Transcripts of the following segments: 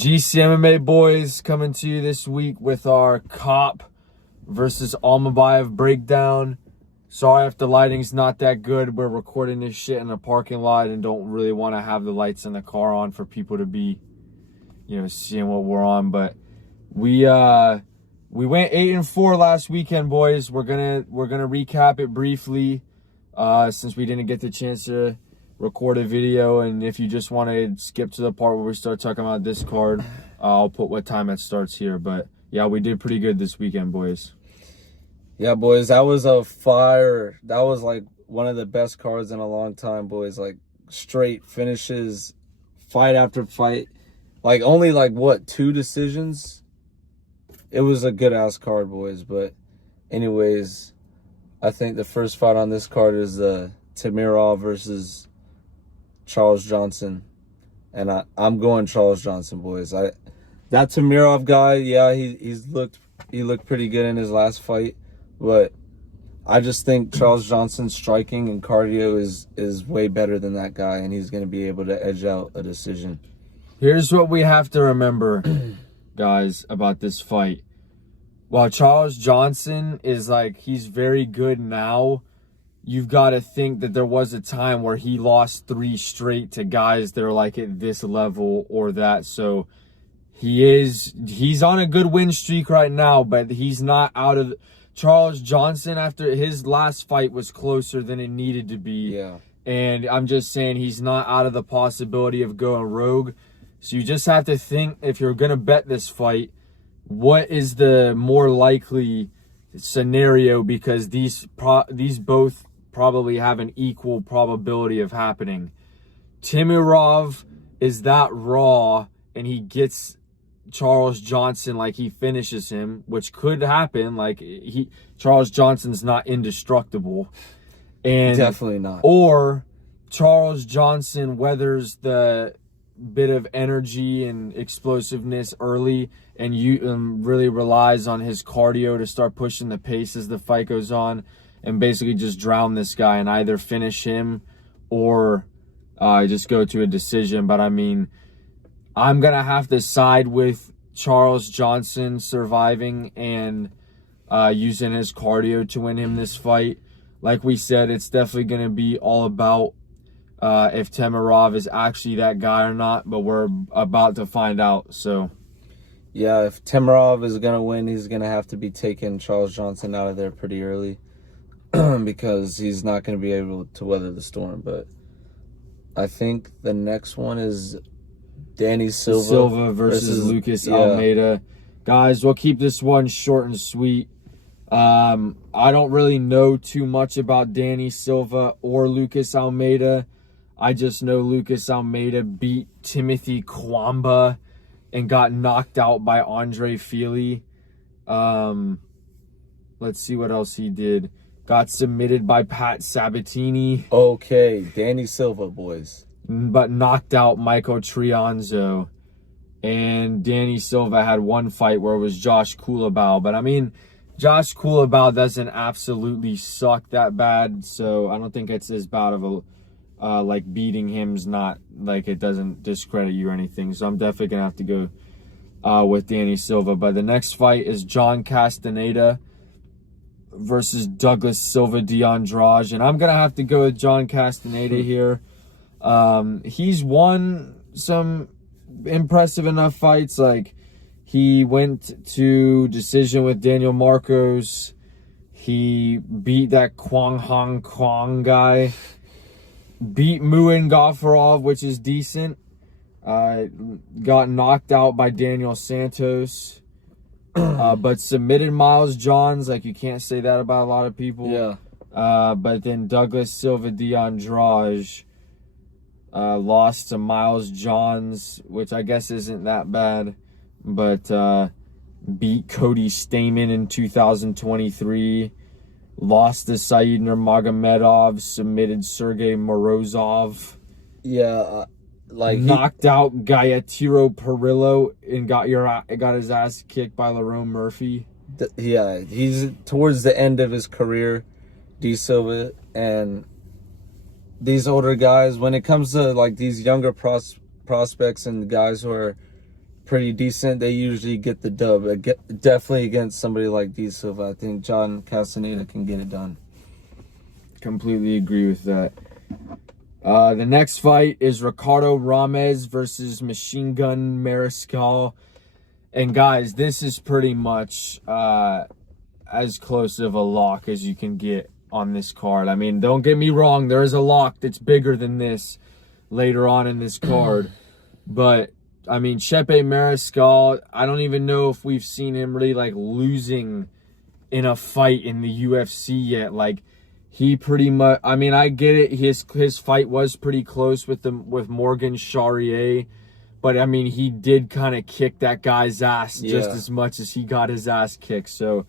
GC MMA boys coming to you this week with our Kape versus Almabayev breakdown. Sorry if the lighting's not that good. We're recording this shit in a parking lot and don't really want to have the lights in the car on for people to be, seeing what we're on. But we went 8-4 last weekend, boys. We're gonna recap it briefly, since we didn't get the chance to record a video. And if you just want to skip to the part where we start talking about this card, I'll put what time it starts here. But yeah, we did pretty good this weekend, boys. Yeah, boys, that was a fire. That was like one of the best cards in a long time, boys. Like straight finishes, fight after fight. Like only what, 2 decisions? It was a good ass card, boys. But anyways, I think the first fight on this card is Tamirov versus Charles Johnson. And I'm going Charles Johnson, boys. That Tamirov guy, yeah, he looked pretty good in his last fight. But I just think Charles Johnson's striking and cardio is way better than that guy, and he's going to be able to edge out a decision. Here's what we have to remember, guys, about this fight. While Charles Johnson is he's very good now, you've got to think that there was a time where he lost 3 straight to guys that are at this level or that. So he's on a good win streak right now, but he's not out of... Charles Johnson, after his last fight, was closer than it needed to be. Yeah. And I'm just saying he's not out of the possibility of going rogue. So you just have to think, if you're going to bet this fight, what is the more likely scenario? Because these both probably have an equal probability of happening. Tamirov is that raw, and he gets Charles Johnson, he finishes him, which could happen. Charles Johnson's not indestructible, and definitely not. Or Charles Johnson weathers the bit of energy and explosiveness early, and really relies on his cardio to start pushing the pace as the fight goes on, and basically just drown this guy and either finish him or just go to a decision. But I mean, I'm going to have to side with Charles Johnson surviving and using his cardio to win him this fight. Like we said, it's definitely going to be all about if Tamirov is actually that guy or not, but we're about to find out. So, yeah, if Tamirov is going to win, he's going to have to be taking Charles Johnson out of there pretty early because he's not going to be able to weather the storm. But I think the next one is Danny Silva versus Lucas Almeida. Guys, we'll keep this one short and sweet. I don't really know too much about Danny Silva or Lucas Almeida. I just know Lucas Almeida beat Timothy Kwamba and got knocked out by Andre Fili. Let's see what else he did. Got submitted by Pat Sabatini. Okay, Danny Silva, boys. But knocked out Michael Trianzo. And Danny Silva had one fight where it was Josh Kulabau. But I mean, Josh Kulabau doesn't absolutely suck that bad, so I don't think it's as bad of a beating him's not it doesn't discredit you or anything. So I'm definitely gonna have to go with Danny Silva. But the next fight is John Castaneda versus Douglas Silva de Andrade, and I'm gonna have to go with John Castaneda here. He's won some impressive enough fights. He went to decision with Daniel Marcos. He beat that Kwang Hong Kwang guy. Beat Muin Gafarov, which is decent. Got knocked out by Daniel Santos. But submitted Miles Johns. You can't say that about a lot of people. Yeah. But then Douglas Silva de Andrade lost to Miles Johns, which I guess isn't that bad, but beat Cody Stamen in 2023, lost to Said Nurmagomedov, submitted Sergey Morozov. Yeah, knocked out Gayatiro Perillo and got his ass kicked by Lerone Murphy. Yeah, he's towards the end of his career, D Silva, and these older guys, when it comes to these younger prospects and guys who are pretty decent, they usually get the dub. Definitely against somebody like D Silva. I think John Castaneda can get it done. Completely agree with that. The next fight is Ricardo Ramirez versus Machine Gun Mariscal. And guys, this is pretty much as close of a lock as you can get on this card. I mean, don't get me wrong, there is a lock that's bigger than this later on in this card. But, I mean, Kape Mariscal, I don't even know if we've seen him really, like, losing in a fight in the UFC yet. Like, he pretty much, I mean, I get it. His fight was pretty close with Morgan Charrier. But, I mean, he did kind of kick that guy's ass just as much as he got his ass kicked. So,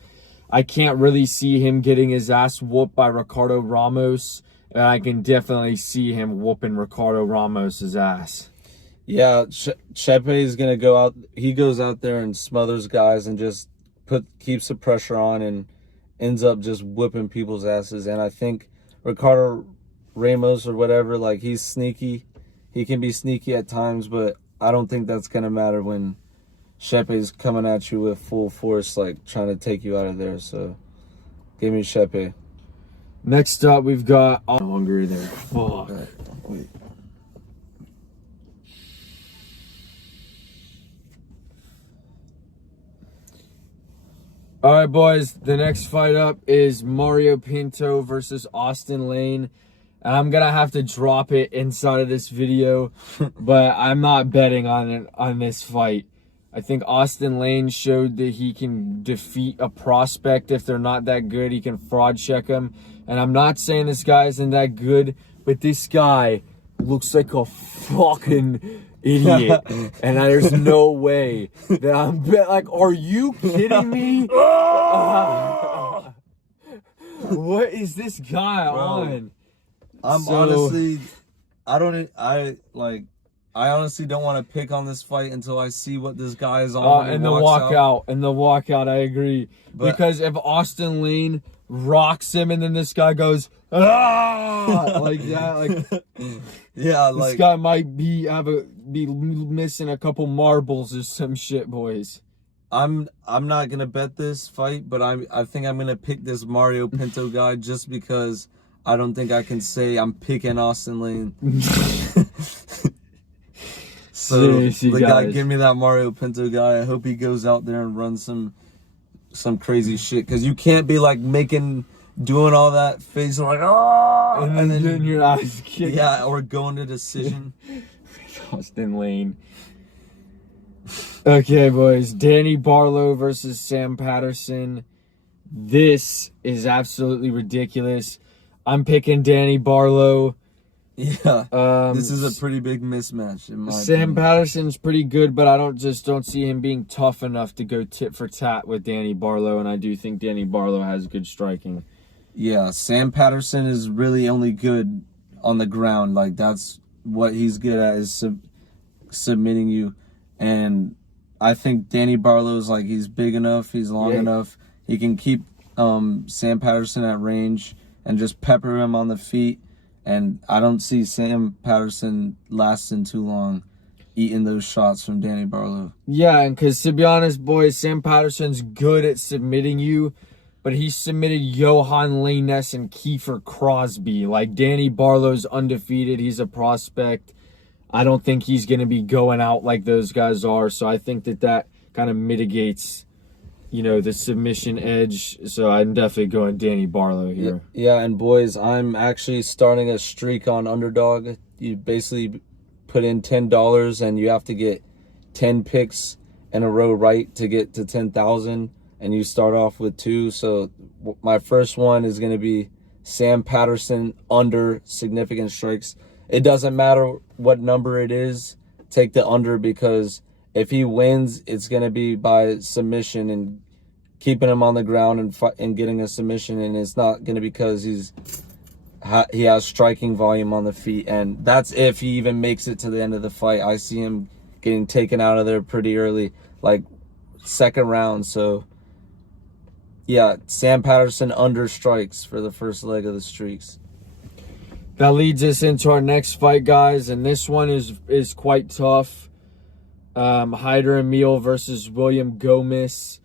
I can't really see him getting his ass whooped by Ricardo Ramos. And I can definitely see him whooping Ricardo Ramos's ass. Yeah, Chepe is going to go out. He goes out there and smothers guys and just keeps the pressure on and ends up just whipping people's asses. And I think Ricardo Ramos or whatever, like, he's sneaky. He can be sneaky at times, but I don't think that's going to matter when Shepe's coming at you with full force, like, trying to take you out of there. So, give me Kape. Next up, we've got... I'm hungry there. Fuck. Wait. All right, boys. The next fight up is Mario Pinto versus Austin Lane. And I'm going to have to drop it inside of this video, but I'm not betting on this fight. I think Austin Lane showed that he can defeat a prospect if they're not that good. He can fraud check them. And I'm not saying this guy isn't that good, but this guy looks like a fucking idiot. And there's no way that I'm like, are you kidding me? What is this guy on? I'm honestly, I honestly don't want to pick on this fight until I see what this guy is on. And the walkout, I agree. Because if Austin Lane rocks him and then this guy goes, like that, like, yeah, like, this guy might be missing a couple marbles or some shit, boys. I'm not gonna bet this fight, but I think I'm gonna pick this Mario Pinto guy just because I don't think I can say I'm picking Austin Lane. So the guy, give me that Mario Pinto guy. I hope he goes out there and runs some crazy shit, because you can't be like doing all that face like and then getting your eyes kicked. Yeah, or going to decision. Austin Lane. Okay, boys. Danny Barlow versus Sam Patterson. This is absolutely ridiculous. I'm picking Danny Barlow. Yeah, this is a pretty big mismatch in my Sam opinion. Patterson's pretty good, but I don't see him being tough enough to go tit for tat with Danny Barlow, and I do think Danny Barlow has good striking. Yeah, Sam Patterson is really only good on the ground. Like, that's what he's good at, is submitting you. And I think Danny Barlow's, like, he's big enough, he's long enough. He can keep Sam Patterson at range and just pepper him on the feet. And I don't see Sam Patterson lasting too long eating those shots from Danny Barlow. Yeah, and because to be honest, boys, Sam Patterson's good at submitting you, but he submitted Johan Lainess and Kiefer Crosby. Like, Danny Barlow's undefeated. He's a prospect. I don't think he's going to be going out like those guys are. So I think that kind of mitigates, you know, the submission edge. So I'm definitely going Danny Barlow here. Yeah, and boys, I'm actually starting a streak on Underdog. You basically put in $10 and you have to get 10 picks in a row right to get to 10,000. And you start off with 2. So my first one is going to be Sam Patterson under significant strikes. It doesn't matter what number it is. Take the under, because if he wins, it's going to be by submission and keeping him on the ground and getting a submission. And it's not going to be because he has striking volume on the feet. And that's if he even makes it to the end of the fight. I see him getting taken out of there pretty early, like second round. So yeah, Sam Patterson under strikes for the first leg of the streaks. That leads us into our next fight, guys, and this one is quite tough. Hyder Emil versus William Gomez.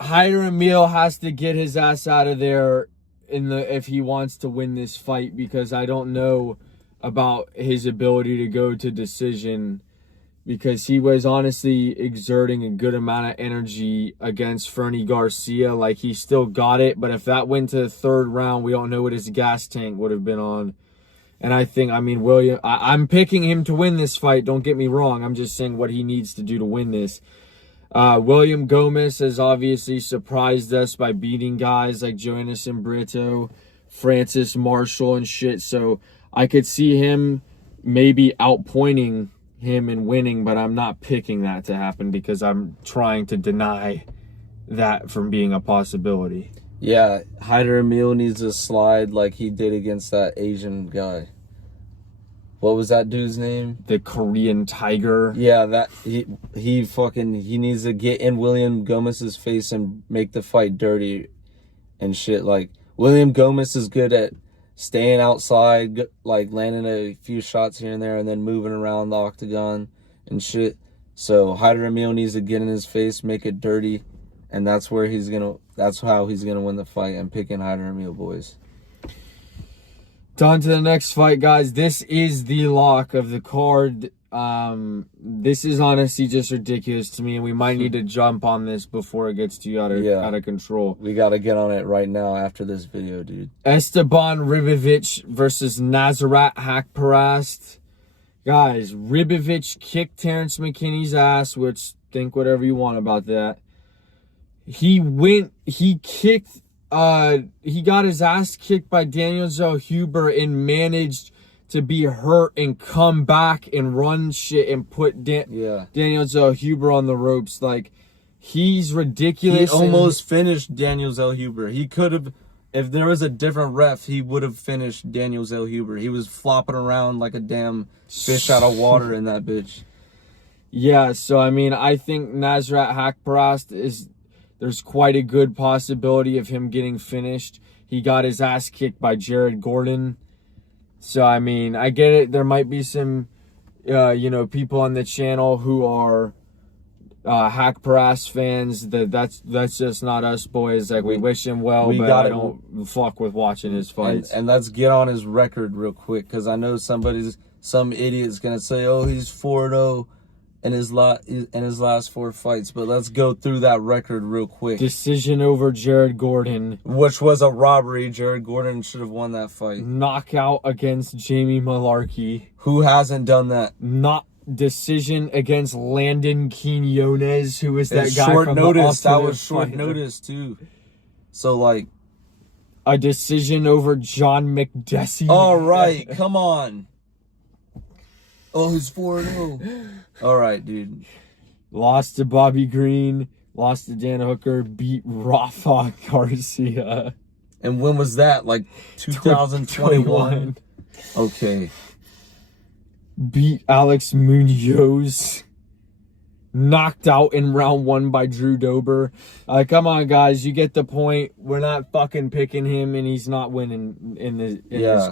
Hyder Emil has to get his ass out of there if he wants to win this fight, because I don't know about his ability to go to decision, because he was honestly exerting a good amount of energy against Fernie Garcia. Like, he still got it, but if that went to the third round, we don't know what his gas tank would have been on. And I'm picking him to win this fight, don't get me wrong. I'm just saying what he needs to do to win this. William Gomez has obviously surprised us by beating guys like Jonathan Brito, Francis Marshall, and shit. So I could see him maybe outpointing him and winning, but I'm not picking that to happen because I'm trying to deny that from being a possibility. Yeah, Hyder Emil needs to slide like he did against that Asian guy. What was that dude's name? The Korean Tiger. Yeah, that he needs to get in William Gomez's face and make the fight dirty and shit. Like, William Gomez is good at staying outside, like landing a few shots here and there and then moving around the octagon and shit. So Hyder Emil needs to get in his face, make it dirty, and that's how he's gonna win the fight. I'm picking Hyder Emil, boys. On to the next fight, guys. This is the lock of the card. This is honestly just ridiculous to me, and we might need to jump on this before it gets too out of control. We got to get on it right now after this video, dude. Esteban Ribovic versus Nasrat Haqparast. Guys, Ribovic kicked Terrence McKinney's ass, which, think whatever you want about that. He got his ass kicked by Daniel Zellhuber and managed to be hurt and come back and run shit and put Daniel Zellhuber on the ropes. Like, he's ridiculous. He almost finished Daniel Zellhuber. He could have, if there was a different ref, he would have finished Daniel Zellhuber. He was flopping around like a damn fish out of water in that bitch. Yeah, so I mean, I think Nasrat Haqparast there's quite a good possibility of him getting finished. He got his ass kicked by Jared Gordon. So, I mean, I get it. There might be some, people on the channel who are Haqparast fans. That's just not us, boys. Like, we wish him well, but I don't fuck with watching his fights. And let's get on his record real quick, because I know some idiot's going to say, oh, he's 4-0. In his last 4 fights, but let's go through that record real quick. Decision over Jared Gordon, which was a robbery. Jared Gordon should have won that fight. Knockout against Jamie Malarkey. Who hasn't done that? Not decision against Landon Quinones, who was that guy short from notice. The that was short notice too. So, like, a decision over John McDessie. All right, come on. Oh, he's 4-0. All right, dude. Lost to Bobby Green. Lost to Dan Hooker. Beat Rafa Garcia. And when was that? Like 2021? Okay. Beat Alex Munoz. Knocked out in round 1 by Drew Dober. Come on, guys. You get the point. We're not fucking picking him, and he's not winning in this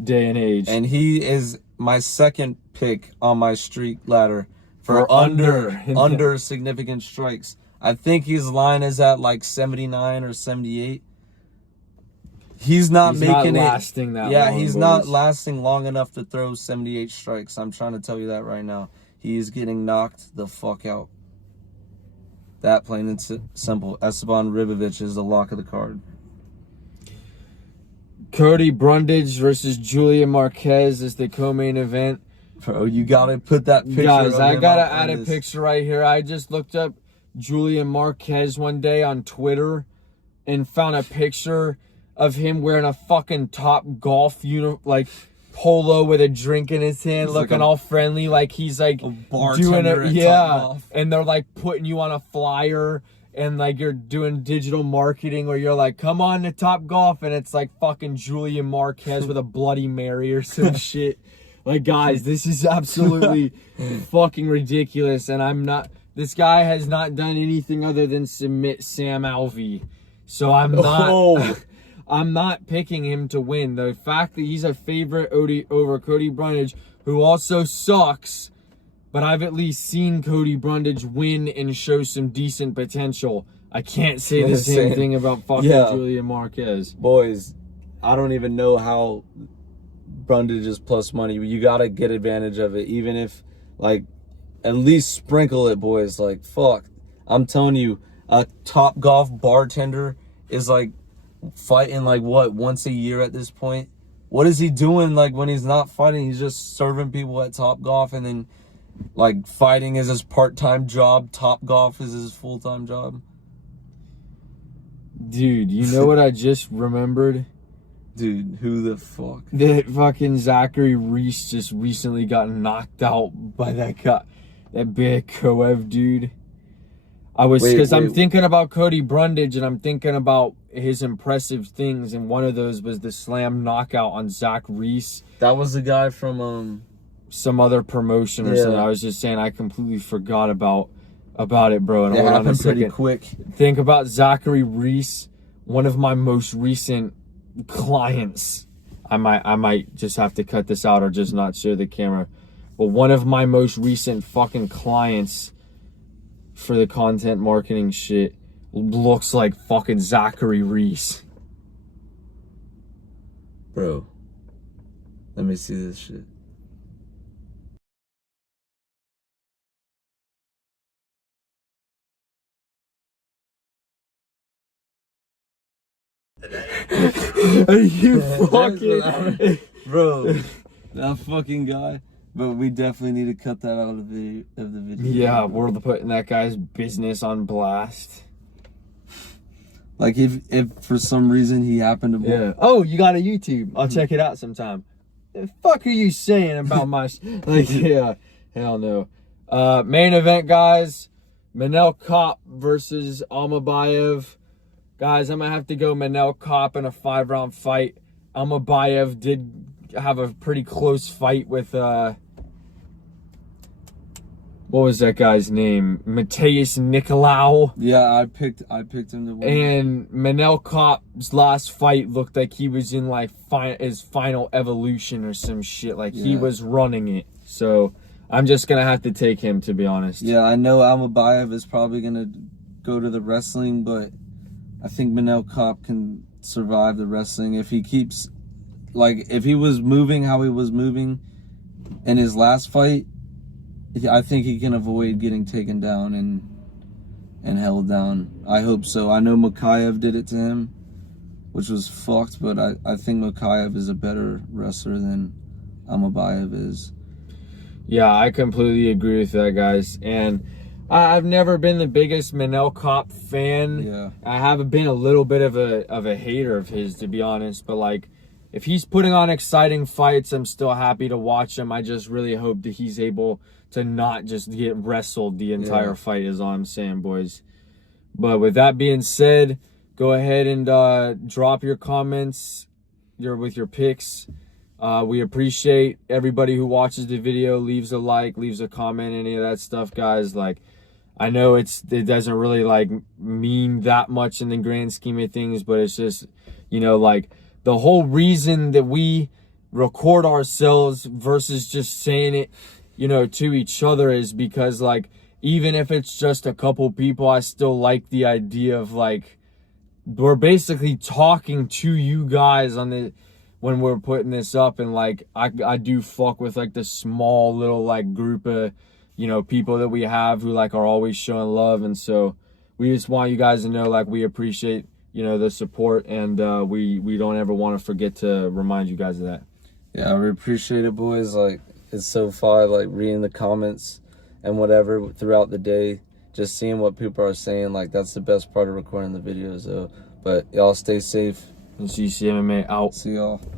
day and age. And he is my second pick on my streak ladder for under significant strikes. I think his line is at like 79 or 78. He's not lasting that long. Yeah, he's not lasting long enough to throw 78 strikes. I'm trying to tell you that right now. He's getting knocked the fuck out. That plain and simple. Esteban Ribovic is the lock of the card. Cody Brundage versus Julian Marquez is the co-main event. Bro, you gotta put that picture. Guys, I gotta add a picture right here. I just looked up Julian Marquez one day on Twitter and found a picture of him wearing a fucking Top Golf polo with a drink in his hand, looking all friendly, like he's like doing it. Yeah, and they're like putting you on a flyer. And like you're doing digital marketing where you're like, come on to Top Golf, and it's like fucking Julian Marquez with a Bloody Mary or some shit. Like, guys, this is absolutely fucking ridiculous. And this guy has not done anything other than submit Sam Alvey. So I'm not picking him to win. The fact that he's a favorite over Cody Brundage, who also sucks, but I've at least seen Cody Brundage win and show some decent potential. I can't say the same thing about fucking Julian Marquez. Boys, I don't even know how Brundage is plus money. You gotta get advantage of it, even if, like, at least sprinkle it, boys. Like, fuck. I'm telling you, a Top Golf bartender is, like, fighting, like, what, once a year at this point? What is he doing, like, when he's not fighting? He's just serving people at Top Golf, and then, like, fighting is his part-time job. Top Golf is his full-time job. Dude, you know what I just remembered? Dude, who the fuck? That fucking Zachary Reese just recently got knocked out by that guy, that big Koev dude. Because I'm thinking about Cody Brundage, and I'm thinking about his impressive things, and one of those was the slam knockout on Zach Reese. That was the guy from some other promotion or something. I was just saying I completely forgot about it, bro. And it happened pretty quick. Think about Zachary Reese, one of my most recent clients. I might just have to cut this out or just not show the camera. But one of my most recent fucking clients for the content marketing shit looks like fucking Zachary Reese. Bro, let me see this shit. Are you fucking... Bro, that fucking guy. But we definitely need to cut that out of the video. Yeah, we're putting that guy's business on blast. Like, if for some reason he happened to... Yeah. Oh, you got a YouTube. I'll check it out sometime. The fuck are you saying about my... Like, yeah. Hell no. Main event, guys. Manel Kape versus Almabayev. Guys, I'm going to have to go Manel Kape in a 5-round fight. Almabayev did have a pretty close fight with... what was that guy's name? Mateus Nicolau. Yeah, I picked him to win. And Manel Kape's last fight looked like he was in like his final evolution or some shit. Like he was running it. So I'm just gonna have to take him, to be honest. Yeah, I know Almabayev is probably gonna go to the wrestling, but I think Manel Kape can survive the wrestling if he keeps, like, if he was moving how he was moving in his last fight. I think he can avoid getting taken down and held down. I hope so. I know Makayev did it to him, which was fucked, but I think Makayev is a better wrestler than Almabayev is. Yeah, I completely agree with that, guys. And I've never been the biggest Manel Kape fan. Yeah. I have been a little bit of a hater of his, to be honest. But, like, if he's putting on exciting fights, I'm still happy to watch him. I just really hope that he's able to not just get wrestled the entire fight, is all I'm saying, boys. But with that being said, go ahead and drop your comments with your picks. We appreciate everybody who watches the video, leaves a like, leaves a comment, any of that stuff, guys. Like, I know it doesn't really, like, mean that much in the grand scheme of things, but it's just, you know, like, the whole reason that we record ourselves versus just saying it, you know, to each other is because, like, even if it's just a couple people, I still like the idea of, like, we're basically talking to you guys on when we're putting this up. And, like, I do fuck with, like, the small little, like, group of, you know, people that we have who, like, are always showing love. And so we just want you guys to know, like, we appreciate, you know, the support, and we don't ever want to forget to remind you guys of that. Yeah, we appreciate it, boys. Like, it's so fun, like, reading the comments and whatever throughout the day, just seeing what people are saying. Like, that's the best part of recording the videos, though. But y'all stay safe. And CCMMA out. See y'all.